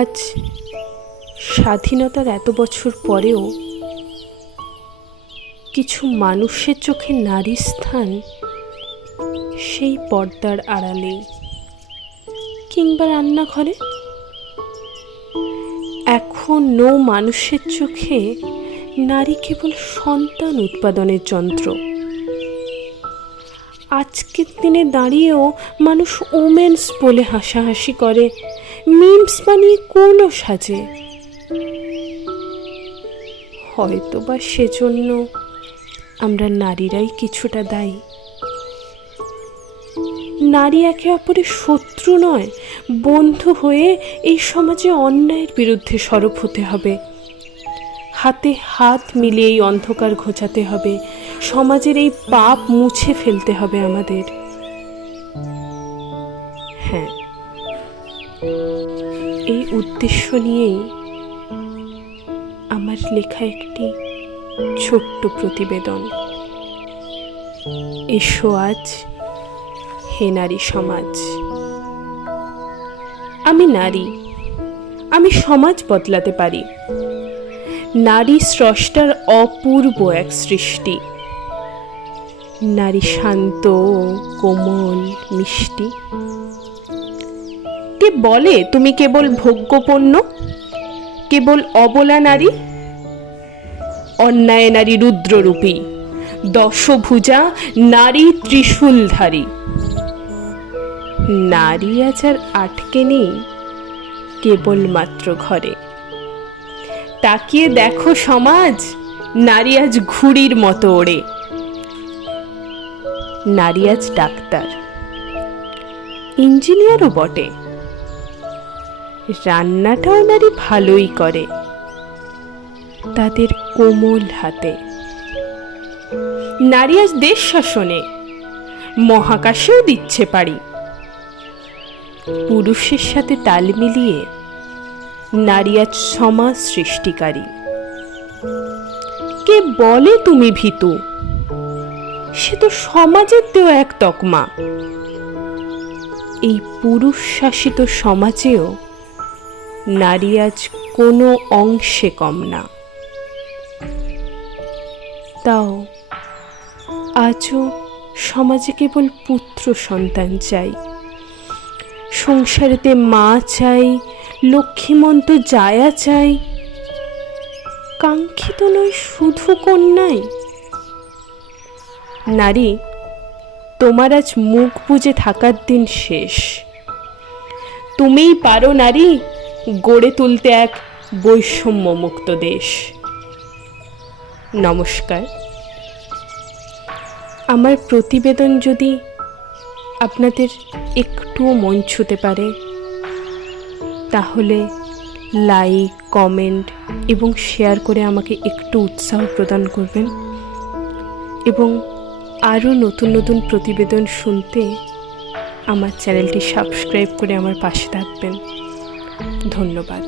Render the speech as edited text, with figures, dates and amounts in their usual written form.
আজ স্বাধীনতার এত বছর পরেও কিছু মানুষের চোখে নারীর স্থান সেই পর্দার আড়ালেই কিংবা রান্নাঘরে। এখনও মানুষের চোখে নারী কেবল সন্তান উৎপাদনের যন্ত্র। আজকের দিনে দাঁড়িয়েও মানুষ ওমেন্স বলে হাসাহাসি করে, মিমস বানিয়ে কোলও সাজে। হয়তো বা সেজন্য আমরা নারীরাই কিছুটা দায়ী। নারী একে অপরের শত্রু নয়, বন্ধু হয়ে এই সমাজে অন্যায়ের বিরুদ্ধে সরব হতে হবে। হাতে হাত মিলিয়ে এই অন্ধকার ঘোচাতে হবে, সমাজের এই পাপ মুছে ফেলতে হবে আমাদের। হ্যাঁ, এই উদ্দেশ্য নিয়েই আমার লেখা একটি ছোট্ট প্রতিবেদন। এসো আজ, হে নারী সমাজ। আমি নারী, আমি সমাজ বদলাতে পারি। নারী স্রষ্টার অপূর্ব এক সৃষ্টি। নারী শান্ত, কোমল, মিষ্টি। কে বলে তুমি কেবল ভোগ্যপণ্য, কেবল অবলা নারী? অন্যায় নারী রুদ্ররূপী, দশভুজা নারী ত্রিশূলধারী। নারী আজ আর আটকে নেই কেবলমাত্র ঘরে। তাকিয়ে দেখো সমাজ, নারী আজ ঘুড়ির মতো ওড়ে। নারী আজ ডাক্তার, ইঞ্জিনিয়ারও বটে। রান্নাটাও নারী ভালোই করে তাদের কোমল হাতে। নারী আজ দেশ শাসনে, মহাকাশেও দিচ্ছে পারি। পুরুষের সাথে তাল মিলিয়ে নারী আজ সমাজ সৃষ্টিকারী। কে বলে তুমি ভীতু? সে তো সমাজের দেওয়া এক তকমা। এই পুরুষ শাসিত সমাজেও নারী আজ কোনো অংশে কম না। তাও আজও সমাজে কেবল পুত্র সন্তান চাই, সংসারেতে মা চাই, লক্ষ্মীমন্ত জায়া চাই। কাঙ্ক্ষিত নয় শুধু কন্যাই। নারী, তোমার আজ মুখ বুজে থাকার দিন শেষ। তুমিই পারো নারী গড়ে তুলতে এক বৈষম্য মুক্ত দেশ। নমস্কার। আমার প্রতিবেদন যদি আপনাদের একটুও মন ছুঁতে পারে, তাহলে লাইক, কমেন্ট এবং শেয়ার করে আমাকে একটু উৎসাহ প্রদান করবেন এবং আরও নতুন নতুন প্রতিবেদন শুনতে আমার চ্যানেলটি সাবস্ক্রাইব করে আমার পাশে থাকবেন। ধন্যবাদ।